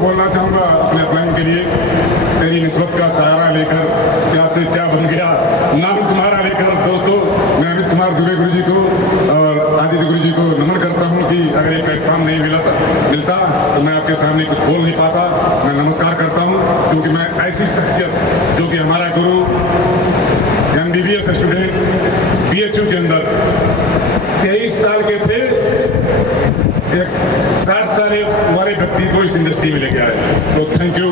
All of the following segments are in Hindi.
बोलना चाहूँगा अपने अपलाइन के लिए, तेरी निस्बत का सहारा लेकर क्या से क्या बन गया, नाम तुम्हारा लेकर। दोस्तों, मैं अमित कुमार दुबे गुरु जी को और आदित्य गुरु जी को नमन करता हूँ कि अगर ये प्लेटफॉर्म नहीं मिलता तो मैं आपके सामने कुछ बोल नहीं पाता। मैं नमस्कार करता हूँ क्योंकि मैं ऐसी शख्सियत जो कि हमारा गुरु MBBS स्टूडेंट BHU के अंदर 23 साल के थे, एक 60 साल वाले व्यक्ति को इस इंडस्ट्री में लेके आए। तो थैंक यू।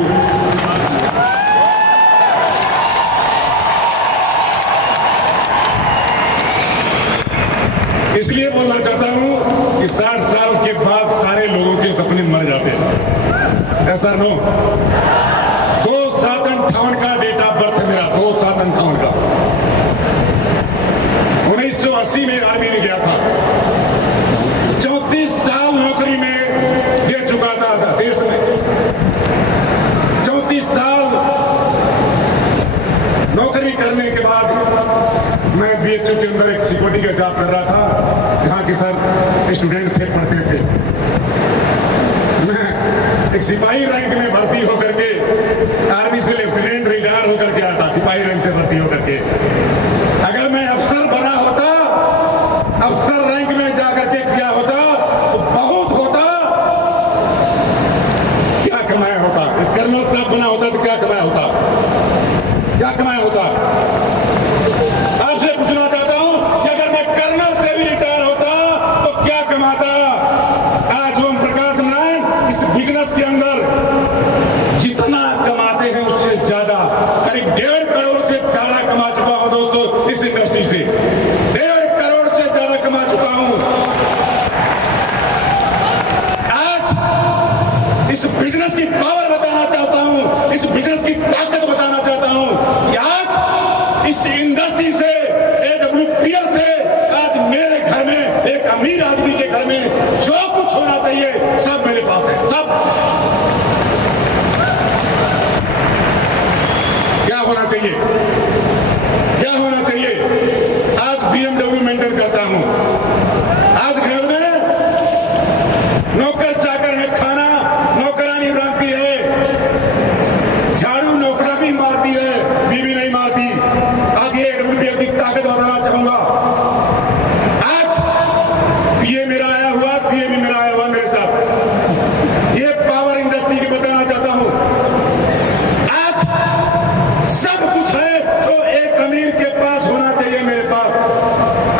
इसलिए बोलना चाहता हूं कि 60 साल के बाद सारे लोगों के सपने मर जाते हैं, ऐसा नो। 2/7/58 का डेट ऑफ बर्थ है मेरा, 2/7/58 का। 1980 में आर्मी में गया था, 34 साल नौकरी में दे चुका था देश में। 34 साल नौकरी करने के बाद मैं BHU के अंदर एक सिक्योरिटी का जॉब कर रहा था, जहां के सर स्टूडेंट थे, पढ़ते थे। मैं एक सिपाही रैंक में भर्ती होकर के, आर्मी से लेफ्टिनेंट रिटायर होकर के आता, सिपाही रैंक से भर्ती होकर के। अगर मैं अफसर बना होता, अफसर रैंक में जाकर के किया होता तो बहुत होता, क्या कमाया होता। एक कर्नल साहब बना होता तो क्या कमाया होता, क्या कमाया होता। आपसे पूछना चाहता हूं कि अगर मैं कर्नल से भी रिटायर होता तो क्या कमाता। आज ओम प्रकाश नारायण इस बिजनेस के अंदर जितना कमाते हैं उससे ज्यादा, करीब 1.5 करोड़ से ज्यादा कमा चुका हूं दोस्तों इस इंडस्ट्री से। 1.5 करोड़ से ज्यादा कमा चुका हूं। आज इस बिजनेस की पावर बताना चाहता हूं, इस बिजनेस की ताकत बताना चाहता हूं कि आज इस इंडस्ट्री से, AWPL से, आज मेरे घर में, एक अमीर आदमी के घर में जो कुछ होना चाहिए सब मेरे पास है। सब क्या होना चाहिए, क्या होना चाहिए। आज BMW मेंटेन करता हूं। आज घर में नौकर चाकर है, खाना नौकरानी बनाती है, झाड़ू नौकरानी मारती है, बीवी नहीं मारती। आज ये AWPL की ताकत बताना चाहूंगा। आज ये मेरा आया हुआ, CA भी मेरा आया हुआ मेरे साथ, ये पावर इंडस्ट्री की बताना चाहता हूं। आज सब कुछ है जो एक अमीर के पास होना चाहिए, मेरे पास।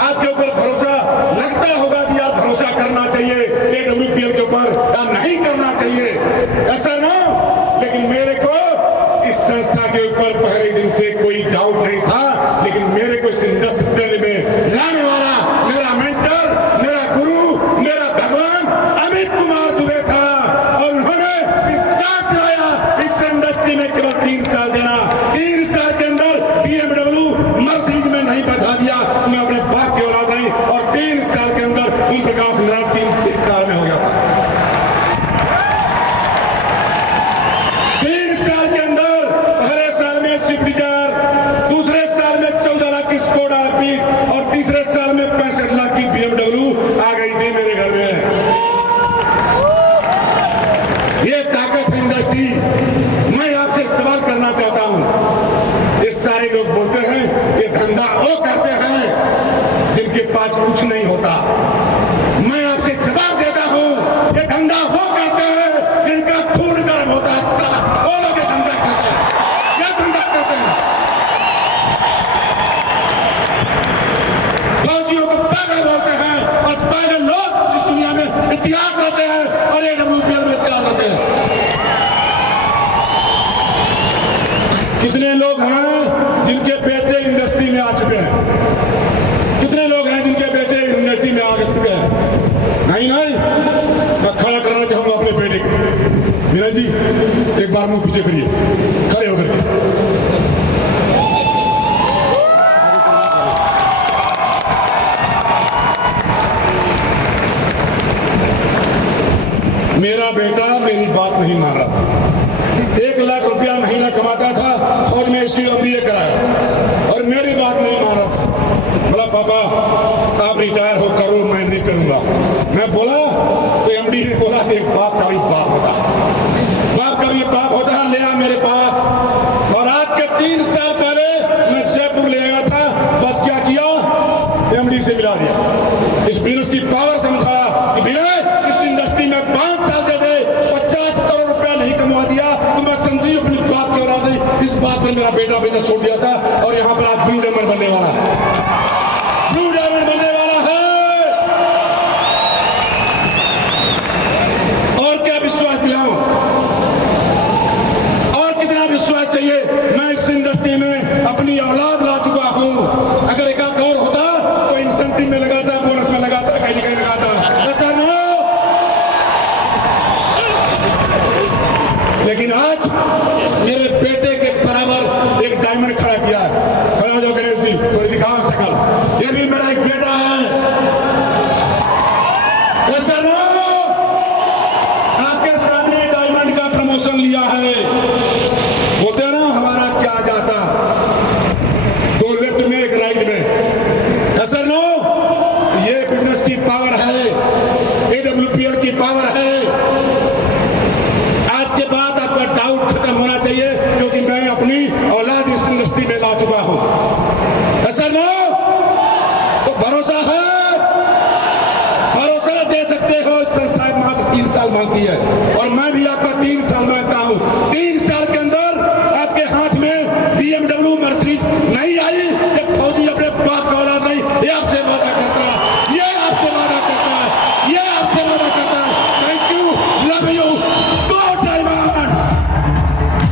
आपके ऊपर भरोसा लगता होगा कि यार भरोसा करना चाहिए AWPL के ऊपर या नहीं करना चाहिए, ऐसा ना। लेकिन मेरे को इस संस्था के ऊपर पहले दिन से कोई डाउट नहीं था, लेकिन मेरे को इस इंडस्ट्री में लाने वाला मेरा मेंटर, मेरा गुरु, मेरा भगवान अमित कुमार दुबे था। और उन्होंने इस साथ लाया इस इंडस्ट्री में केवल 3 साल देना। 3 साल के अंदर BMW मर्सिडीज में नहीं बैठा दिया, मैं अपने बाप की औलाद नहीं। और 3 साल के अंदर ओम प्रकाश नारायण 3 कार में हो गया था। 3 साल के अंदर पहले साल में स्विफ्ट डिजायर, दूसरे साल में 14 लाख की स्कोडा रैपिड और तीसरे साल में 65 लाख की BMW आ गई थी मेरे घर में। ये ताकत है इंडस्ट्री। मैं आपसे सवाल करना चाहता हूं, ये सारे लोग बोलते हैं ये धंधा वो करते हैं जिनके पास कुछ नहीं होता। मैं आपसे जवाब देता हूं, ये धंधा वो करते हैं जिनका खून गर्म होता है। वो लोग ये धंधा करते हैं, ये धंधा करते हैं। फौजियों को पागल बोलते हैं और पागल लोग इस दुनिया में इतिहास रचे हैं और AWPL में इतिहास रचे हैं। कितने लोग हैं जिनके बेटे इंडस्ट्री में आ चुके हैं? कितने लोग हैं जिनके बेटे इंडस्ट्री में आ चुके हैं? नहीं नहीं, मैं खड़ा कराना चाहूंगा अपने बेटे को। मीना जी एक बार मुंह पीछे करिए, खड़े होकर के। मेरा बेटा मेरी बात नहीं मान रहा था। 1 लाख रुपया महीना कमाता था, फौज में STO MBA कराया और मेरी बात नहीं मान रहा था। बोला पापा आप रिटायर हो करो, मैं नहीं करूंगा। मैं बोला तो एमडी ने बोला कि बाप का भी बाप होता है, बाप का भी बाप होता है, ले आ मेरे पास। और आज के 3 साल पहले मैं जयपुर ले आया था, बस क्या किया, एमडी से मिला दिया। इस बिजनेस की पावर समझा कि विनय इस इंडस्ट्री में 5 साल दे दे, 50 करोड़ रुपया नहीं कमा दिया तो मैं संजीव अपनी बाप के औलाद नहीं। इस बात पर मेरा बेटा बिजनेस छोड़ दिया था और यहाँ पर आज ब्लू डायमंड बनने वाला है, ब्लू डायमंड बनने वाला है। और क्या विश्वास दिलाऊं, और कितना विश्वास चाहिए। मैं इस इंडस्ट्री में अपनी औलाद ला चुका हूं। अगर एक और होता तो इंसेंटिव में लगाता, बोनस में लगाता, कहीं कहीं लगाता, ऐसा नहीं। लेकिन आज मेरे बेटे के बराबर एक डायमंड खड़ा किया है। खड़ा हो जाओ गणेश जी, थोड़ी दिखाओ शकल, ये भी मेरा एक बेटा है। ऐसा नहीं, आपके सामने डायमंड का प्रमोशन लिया है। बोलते हैं ना हमारा क्या जाता, 2 लेफ्ट में 1 राइट में। ऐसा नो, ये बिजनेस की पावर है, AWPL की पावर है। आज के बाद आपका डाउट खत्म होना चाहिए, क्योंकि मैं अपनी औलाद इस इंडस्ट्री में ला चुका हूं।